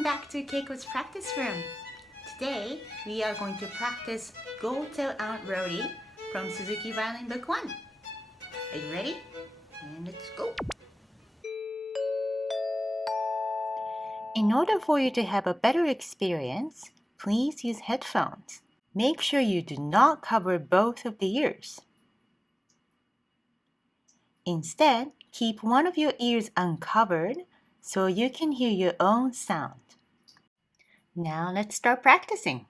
Welcome back to Keiko's practice room. Today we are going to practice Go Tell Aunt Rhody from Suzuki Violin Book 1. Are you ready? And let's go! In order for you to have a better experience, please use headphones. Make sure you do not cover both of the ears. Instead, keep one of your ears uncovered so you can hear your own sound. Now let's start practicing.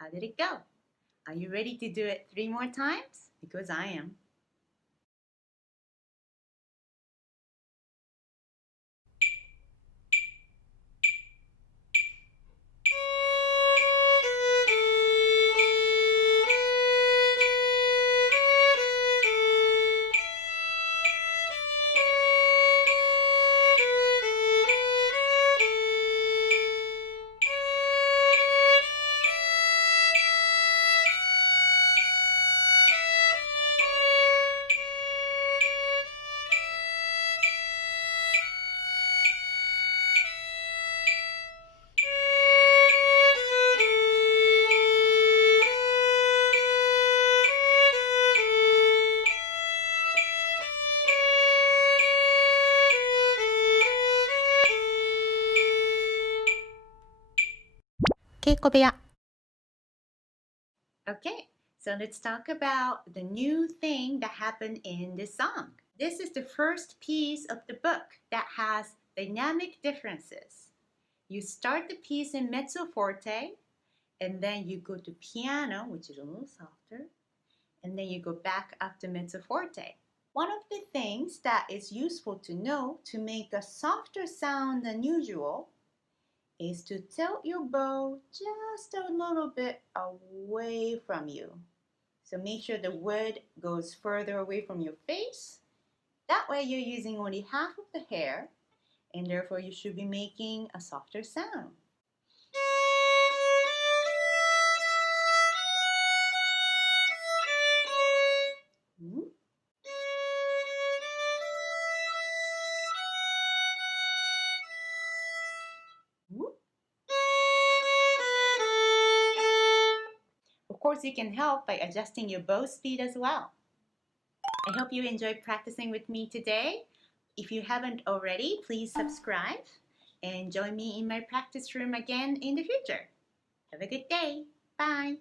How did it go? Are you ready to do it 3 more times? Because I am. Keiko部屋. Okay, so let's talk about the new thing that happened in this song. This is the first piece of the book that has dynamic differences. You start the piece in mezzo forte, and then you go to piano, which is a little softer, and then you go back up to mezzo forte. One of the things that is useful to know to make a softer sound than usual is to tilt your bow just a little bit away from you. So make sure the wood goes further away from your face. That way you're using only half of the hair, and therefore you should be making a softer sound. Of course, you can help by adjusting your bow speed as well. I hope you enjoyed practicing with me today. If you haven't already, please subscribe and join me in my practice room again in the future. Have a good day. Bye.